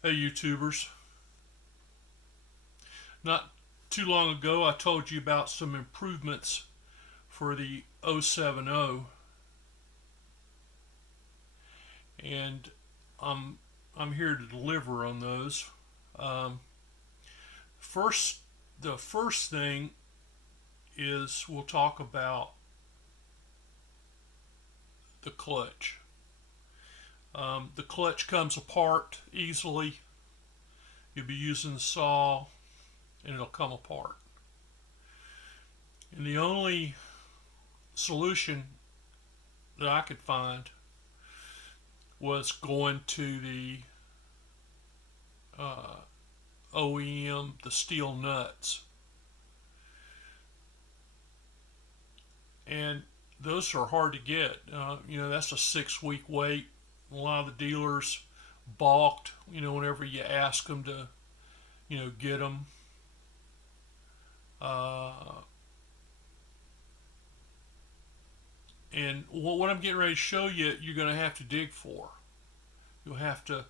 Hey YouTubers, not too long ago I told you about some improvements for the 070 and I'm I'm here to deliver on those. Um, first, the first thing is we'll talk about the clutch. The clutch comes apart easily. You'll be using the saw and it'll come apart. And the only solution that I could find was going to the uh, OEM, the steel nuts. And those are hard to get. That's a 6 week wait. A lot of the dealers balked, whenever you ask them to, get them. Uh, and what I'm getting ready to show you, you're going to have to dig for. You'll have to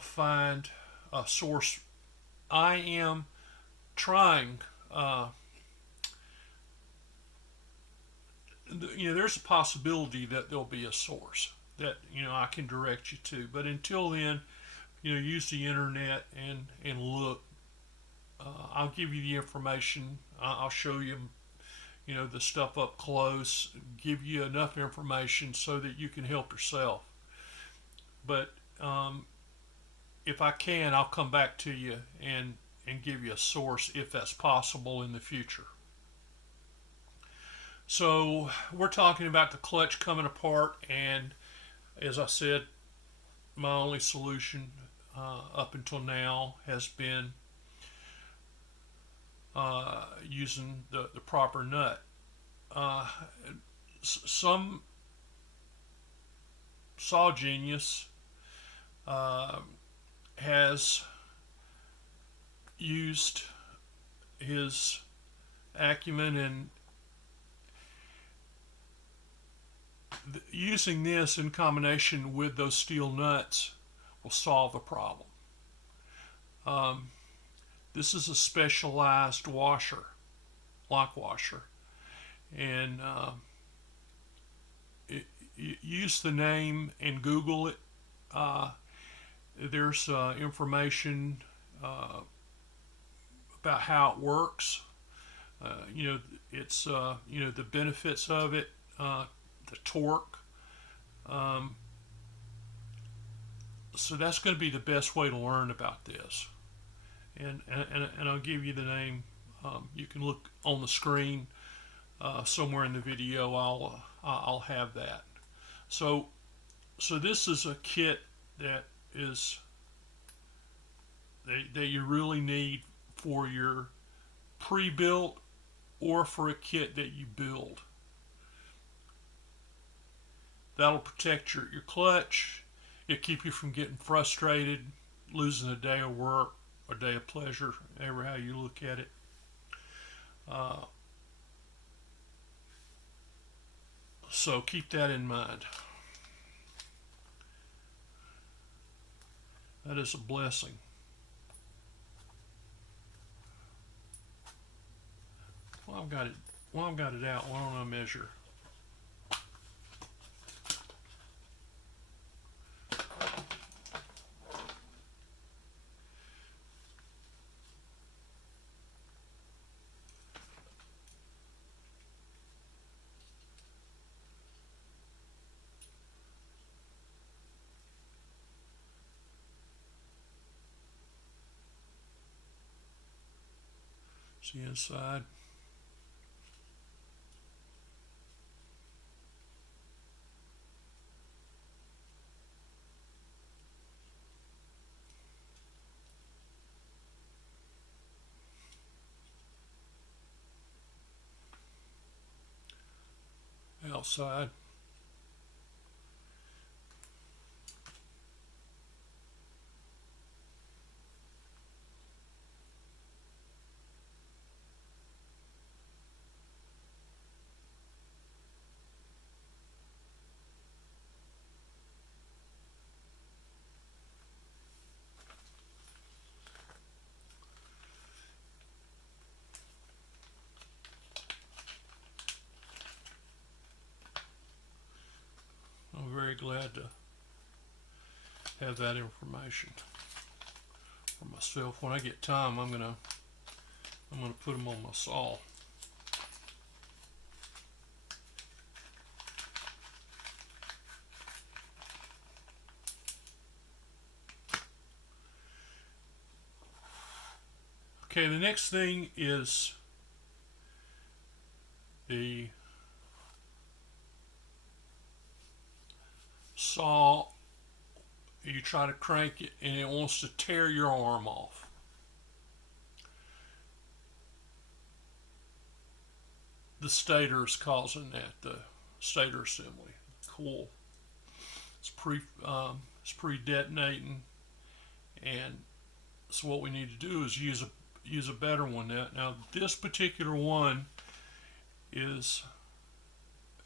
find a source. I am trying. There's a possibility that there'll be a source that I can direct you to. But until then, use the internet and look. I'll give you the information. I'll show you, the stuff up close. Give you enough information so that you can help yourself. But if I can, I'll come back to you and give you a source if that's possible in the future. So we're talking about the clutch coming apart, and as I said, my only solution up until now has been using the proper nut. Uh, some saw genius uh, has used his acumen and using this in combination with those steel nuts will solve the problem. Um, this is a specialized washer, lock washer, and use the name and Google it. Uh, there's information about how it works. It's the benefits of it, the torque. Um, so that's going to be the best way to learn about this. And I'll give you the name. You can look on the screen somewhere in the video. I'll have that. So this is a kit that is that you really need for your pre-built or for a kit that you build. That'll protect your clutch. It'll keep you from getting frustrated, losing a day of work, a day of pleasure, ever how you look at it. Uh, so keep that in mind. That is a blessing. Well, I've got it out. Why don't I measure? See inside. Outside. very glad to have that information for myself. When I get time, I'm gonna put them on my saw. Okay, the next thing is the saw. You try to crank it and it wants to tear your arm off. The stator is causing that, the stator assembly. Cool. It's pre-detonating, and so what we need to do is use a better one. Now this particular one is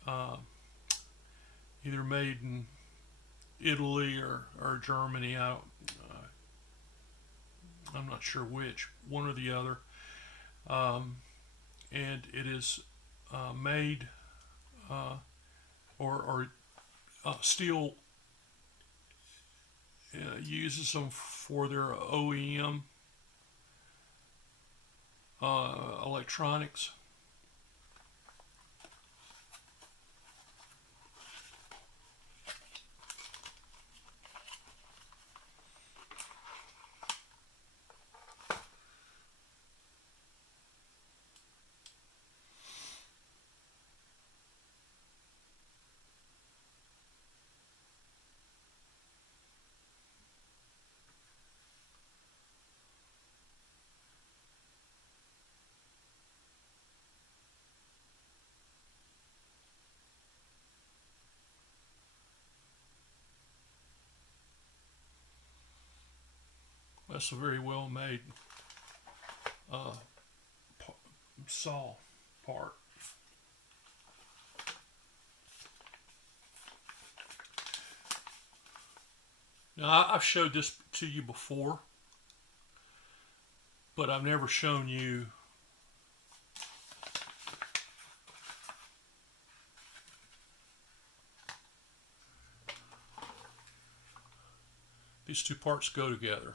either made in Italy or Germany. I'm not sure which, one or the other. And it is made Stihl uses them for their OEM electronics. That's a very well made saw part. Now I've showed this to you before, but I've never shown you these two parts go together.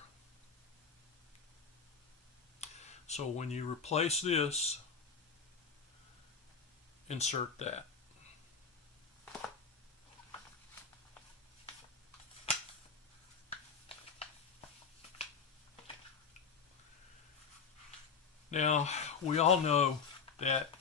So when you replace this, insert that. Now, we all know that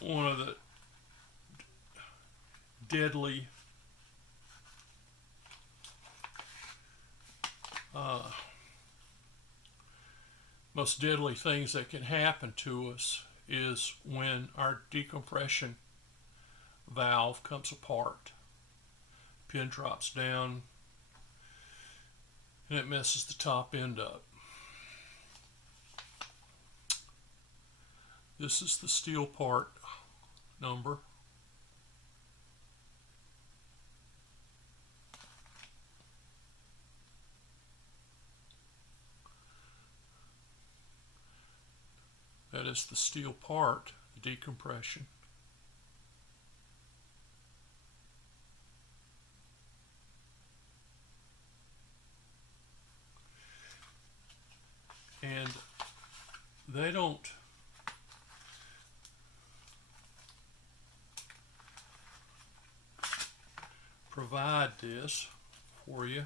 one of the deadly most deadly things that can happen to us is when our decompression valve comes apart. Pin drops down and it messes the top end up. This is the Stihl part number. That is the Stihl part, the decompression. And they don't provide this for you.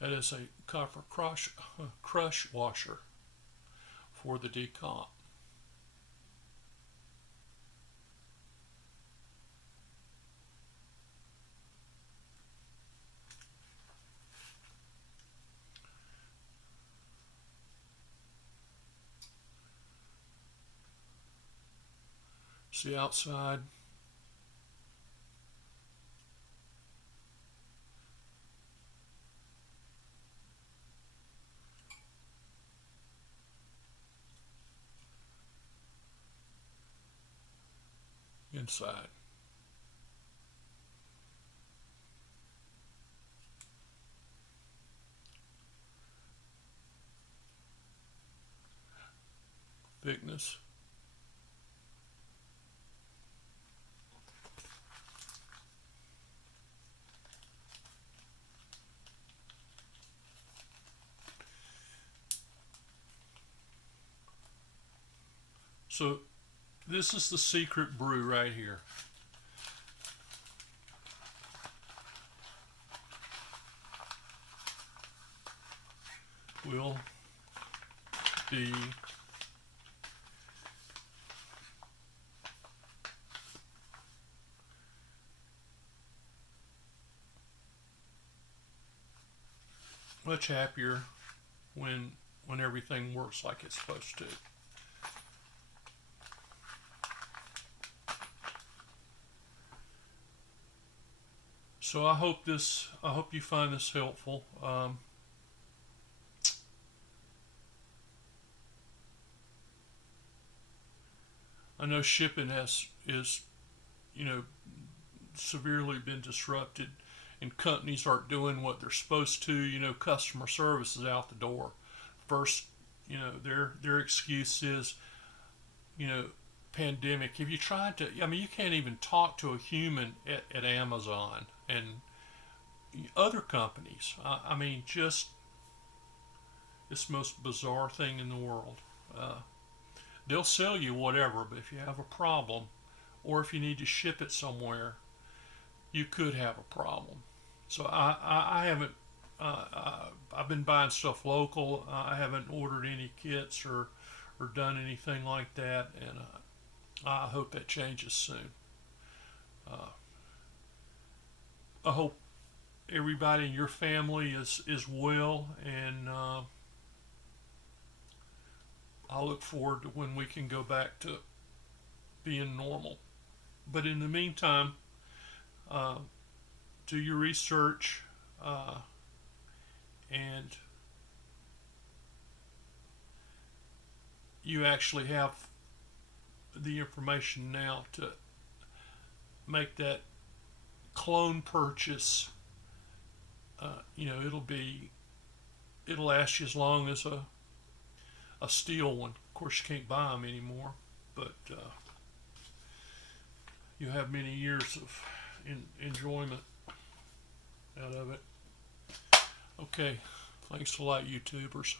That is a copper crush washer for the decomp. See outside. inside. Thickness. So this is the secret brew right here. Will be much happier when everything works like it's supposed to. So I hope you find this helpful. I know shipping is severely been disrupted, and companies aren't doing what they're supposed to. Customer service is out the door. First, their excuse is, pandemic. Have you tried to? I mean, you can't even talk to a human at Amazon and other companies. I mean, just it's the most bizarre thing in the world. They'll sell you whatever, but if you have a problem, or if you need to ship it somewhere, you could have a problem. So I haven't. I've been buying stuff local. I haven't ordered any kits or done anything like that, and I hope that changes soon. I hope everybody in your family is well, and I look forward to when we can go back to being normal. But in the meantime, do your research, and you actually have the information now to make that clone purchase. It'll last you as long as a Stihl one. Of course, you can't buy them anymore, but you have many years of enjoyment out of it. Okay, thanks a lot, YouTubers.